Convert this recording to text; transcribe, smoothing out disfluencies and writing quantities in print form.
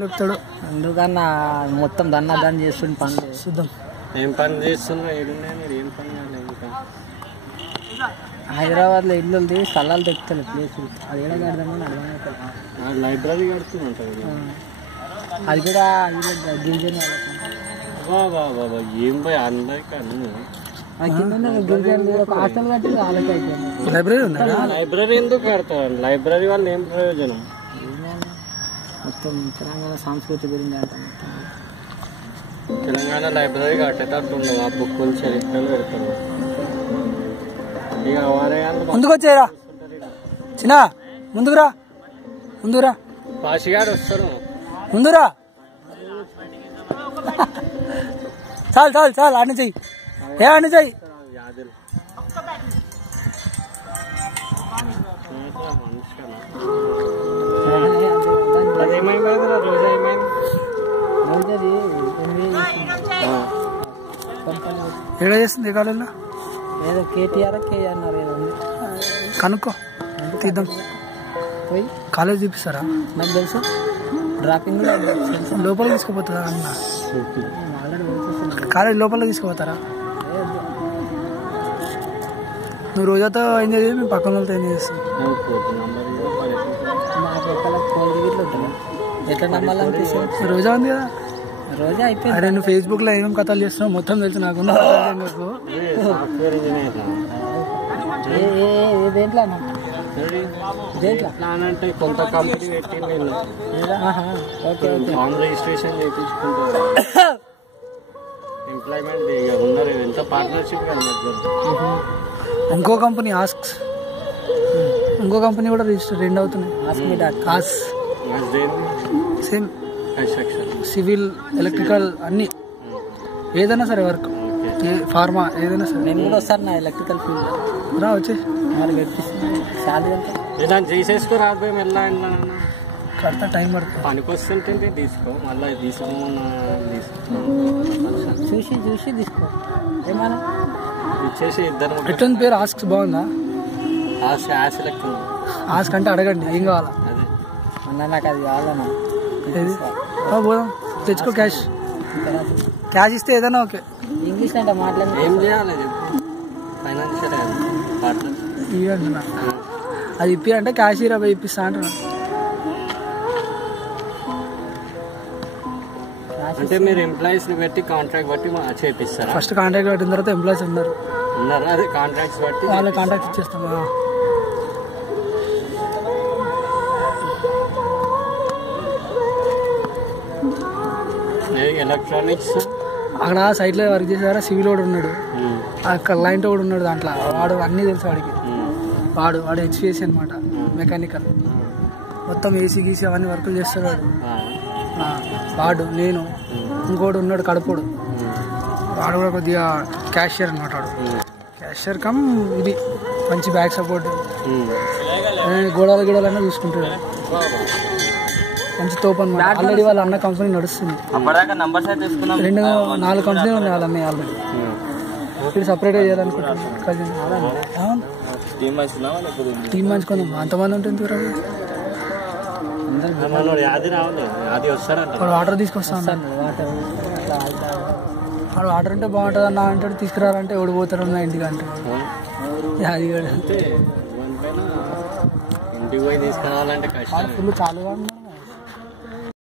చెప్తాడు అందుకన్నా మొత్తం దాన్ని చేస్తుండే పనులు చూద్దాం. ఏం పని చేస్తున్నా మీరు ఏం పని హైదరాబాద్లో ఇల్లు స్థలాలు తెచ్చుతారు ప్లేస్ అది ఏడా కడదామని అర్థమైపోతుంది. లైబ్రరీ కడుతున్నట్టు అది కూడా గిరిజన బాబా ఏం పోయి అందరికీ గిరిజన ఒక హాస్టల్ కట్టి వాళ్ళకి అయిపోయింది. లైబ్రరీ ఉందా? లైబ్రరీ ఎందుకు కడతారు? లైబ్రరీ వాళ్ళు ఏం ప్రయోజనం? మొత్తం తెలంగాణ సంస్కృతి గురించి అంట. తెలంగాణ లైబ్రరీ కట్టేటట్టు ఉండదు. ఆ బుక్కులు చరిత్రలు పెడతారు. ఇక వారే ముందుకు వచ్చేరా చిన్న ముందురా పాషిగాడు వస్తారు ముందురా. చాలు ఆడిని చెయ్యి ఆడిని చెయ్యి. ఏడా చేస్తుంది ఏ కాలేజీలో? ఏదో కేటీఆర్ అన్నారు ఏదో కనుక్కో తీద్దాం. పోయి కాలేజ్ చూపిస్తారా? నాకు తెలుసు డ్రాపింగ్ కూడా లోపల తీసుకుపోతుందా అన్న? కాలేజ్ లోపల తీసుకుపోతారా? నువ్వు రోజాతో ఎంజాయ్ చేసి మీ పక్కన వాళ్ళతో ఎంజాయ్ చేస్తావు. ఎట్లా నమ్మాలనిపిస్తుంది? రోజా ఉంది కదా, రోజా అయిపోయింది. అరే నువ్వు ఫేస్బుక్ లో ఏమేమి కథలు చేస్తున్నావు మొత్తం తెలుసు నాకు. దేంట్లో దేంట్లో అంటే కొంత కంపెనీ పెట్టింది ఓకే ఆన్ రిజిస్ట్రేషన్ చేయించుకుంటారు. ఎంప్లాయ్మెంట్ ఉన్నారు ఎంత పార్ట్నర్షిప్ కదా. ఇంకో కంపెనీ ఆస్క్స్, ఇంకో కంపెనీ కూడా రిజిస్టర్ రెండు అవుతున్నాయి. సేమ్ సివిల్ ఎలక్ట్రికల్ అన్ని ఏదైనా సరే వర్క్ ఫార్మా ఏదైనా సరే. నేను కూడా వస్తాను నా ఎలక్ట్రికల్ ఫీల్డ్ రా వచ్చి మరి గట్టిస్తుంది దాన్ని చేసేసుకో రాబోయే మెల్ల కడతా టైం పడుతుంది. పనికి వస్తుంటే తీసుకో మళ్ళీ చూసి తీసుకో ఏమన్నా ఇచ్చేసి ఇద్దరు. ఎట్లుంది పేరు? ఆస్క్స్ బాగుందా? ఆస్క్ అంటే అడగండి ఏం కావాలా. అదే అన్న నాకు అది కావాలన్నా. పోదాం తెచ్చుకో క్యాష్ ఇస్తే ఏదైనా ఓకే. ఇంగ్లీష్ అంటే మాట్లాడి ఏం చేయాలి ఫైనాన్షియల్ పార్ట్నర్ ఇవ్వండి. అది ఇప్పి అంటే క్యాష్ ఇప్పిస్తా అంటున్నా. అంటే మీరు ఎంప్లాయీస్ ని బట్టి కాంట్రాక్ట్ బట్టి చేపిస్తారా? ఫస్ట్ కాంట్రాక్ట్ పెట్టిన తర్వాత ఎంప్లాయీస్ ఉన్నారు అదే కాంట్రాక్ట్స్ బట్టి వాళ్ళ కాంట్రాక్ట్ ఇచ్చేస్తాం. ఎలక్ట్రానిక్స్ అక్కడ సైట్ లో వర్క్ చేసేవారా సివిల్ వాడు ఉన్నాడు, అక్కడ లైన్ కూడా ఉన్నాడు. దాంట్లో వాడు అన్నీ తెలుసు వాడికి. వాడు హెచ్పిఎస్సి అనమాట, మెకానికల్. మొత్తం ఏసీ గీసీ అవన్నీ వర్కులు చేస్తాడు వాడు. నేను ఇంకోటి ఉన్నాడు కడుపుడు, వాడు కూడా కొద్దిగా క్యాషియర్ అనమాట. వాడు క్యాషియర్ కమ్ ఇది మంచి బ్యాక్ సపోర్ట్, గోడలన్నా చూసుకుంటాడు. మంచి తోపు అనమాట. ఆల్రెడీ వాళ్ళ అన్న కంపెనీ నడుస్తుంది. 2-4 కంపెనీలు ఉన్నాయి వాళ్ళ అన్నయ్య ఆల్రెడీ. ఇప్పుడు సపరేట్గా చేయాలనుకుంటున్నాను. కజిన్ టీం మంచుకుందాం. అంతమంది ఉంటుంది వాడు వాటర్ తీసుకొస్తాను. వాడు వాటర్ అంటే బాగుంటుంది అన్న అంటాడు, తీసుకురారంటే ఎవడు పోతాడు నా ఇంటికి అంటే అది ఇంటికి పోయి తీసుకురావాలంటే ఫుల్ చాలుగా